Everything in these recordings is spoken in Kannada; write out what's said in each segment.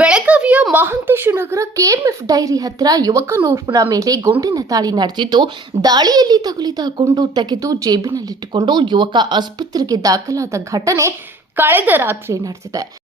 ಬೆಳಗಾವಿಯ ಮಹಾಂತೇಶ ನಗರ ಕೆಎಂಎಫ್ ಡೈರಿ ಹತ್ತಿರ ಯುವಕನೋರ್ವನ ಮೇಲೆ ಗುಂಡಿನ ದಾಳಿ ನಡೆದಿದ್ದು, ದಾಳಿಯಲ್ಲಿ ತಗುಲಿದ ಗುಂಡು ತೆಗೆದು ಜೇಬಿನಲ್ಲಿಟ್ಟುಕೊಂಡು ಯುವಕ ಆಸ್ಪತ್ರೆಗೆ ದಾಖಲಾದ ಘಟನೆ ಕಳೆದ ರಾತ್ರಿ ನಡೆದಿದೆ.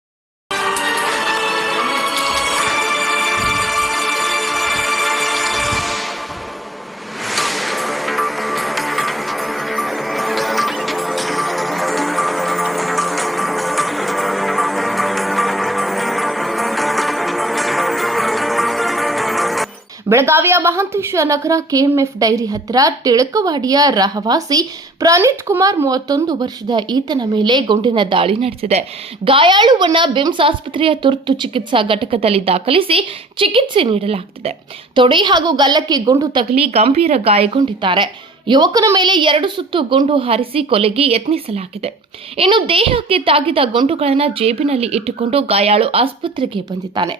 ಬೆಳಗಾವಿಯ ಮಹಾಂತೇಶ ನಗರ ಕೆಎಂಎಫ್ ಡೈರಿ ಹತ್ತಿರ ತಿಳಕವಾಡಿಯ ರಹವಾಸಿ ಪ್ರಣೀತ್ ಕುಮಾರ್ ಮೂವತ್ತೊಂದು ವರ್ಷದ ಈತನ ಮೇಲೆ ಗುಂಡಿನ ದಾಳಿ ನಡೆಸಿದೆ. ಗಾಯಾಳುವನ್ನ ಬಿಮ್ಸ್ ಆಸ್ಪತ್ರೆಯ ತುರ್ತು ಚಿಕಿತ್ಸಾ ಘಟಕದಲ್ಲಿ ದಾಖಲಿಸಿ ಚಿಕಿತ್ಸೆ ನೀಡಲಾಗುತ್ತಿದೆ ತೊಡೆ ಹಾಗೂ ಗಲ್ಲಕ್ಕೆ ಗುಂಡು ತಗಲಿ ಗಂಭೀರ ಗಾಯಗೊಂಡಿದ್ದಾರೆ. ಯುವಕನ ಮೇಲೆ ಎರಡು ಸುತ್ತು ಗುಂಡು ಹಾರಿಸಿ ಕೊಲೆಗೆ ಯತ್ನಿಸಲಾಗಿದೆ. ಇನ್ನು ದೇಹಕ್ಕೆ ತಾಗಿದ ಗುಂಡುಗಳನ್ನು ಜೇಬಿನಲ್ಲಿ ಇಟ್ಟುಕೊಂಡು ಗಾಯಾಳು ಆಸ್ಪತ್ರೆಗೆ ಬಂದಿದ್ದಾನೆ.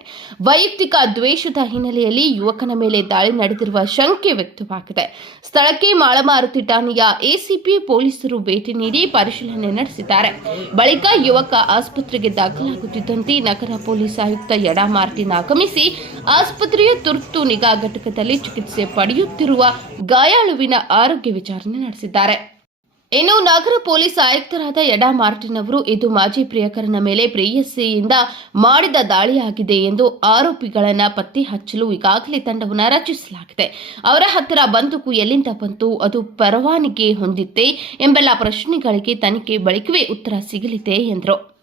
ವೈಯಕ್ತಿಕ ದ್ವೇಷದ ಹಿನ್ನೆಲೆಯಲ್ಲಿ ಯುವಕನ ಮೇಲೆ ದಾಳಿ ನಡೆದಿರುವ ಶಂಕೆ ವ್ಯಕ್ತವಾಗಿದೆ. ಸ್ಥಳಕ್ಕೆ ಮಾಳಮಾರುತಿ ಠಾಣೆಯ ಎಸಿಪಿ ಪೊಲೀಸರು ಭೇಟಿ ನೀಡಿ ಪರಿಶೀಲನೆ ನಡೆಸಿದ್ದಾರೆ. ಬಳಿಕ ಯುವಕ ಆಸ್ಪತ್ರೆಗೆ ದಾಖಲಾಗುತ್ತಿದ್ದಂತೆ ನಗರ ಪೊಲೀಸ್ ಆಯುಕ್ತ ಯಡಾ ಮಾರ್ಟಿನ್ ಆಗಮಿಸಿ ಆಸ್ಪತ್ರೆಯ ತುರ್ತು ನಿಗಾ ಘಟಕದಲ್ಲಿ ಚಿಕಿತ್ಸೆ ಪಡೆಯುತ್ತಿರುವ ಗಾಯಾಳುವಿನ ಆರೋಗ್ಯ ವಿಚಾರಣೆ ನಡೆಸಿದ್ದಾರೆ. ಇನ್ನು ನಗರ ಪೊಲೀಸ್ ಆಯುಕ್ತರಾದ ಯಡಾ ಮಾರ್ಟಿನ್ ಅವರು ಇದು ಮಾಜಿ ಪ್ರಿಯಕರನ ಮೇಲೆ ಪ್ರೇಯಸಿಯಿಂದ ಮಾಡಿದ ದಾಳಿಯಾಗಿದೆ ಎಂದು ಆರೋಪಿಗಳನ್ನು ಪತ್ತೆ ಹಚ್ಚಲು ಈಗಾಗಲೇ ತಂಡವನ್ನು ರಚಿಸಲಾಗಿದೆ. ಅವರ ಹತ್ತಿರ ಬಂದೂಕು ಎಲ್ಲಿಂದ ಬಂತು, ಅದು ಪರವಾನಗಿ ಹೊಂದಿತ್ತೆ ಎಂಬೆಲ್ಲ ಪ್ರಶ್ನೆಗಳಿಗೆ ತನಿಖೆ ಬಳಿಕವೇ ಉತ್ತರ ಸಿಗಲಿದೆ ಎಂದರು.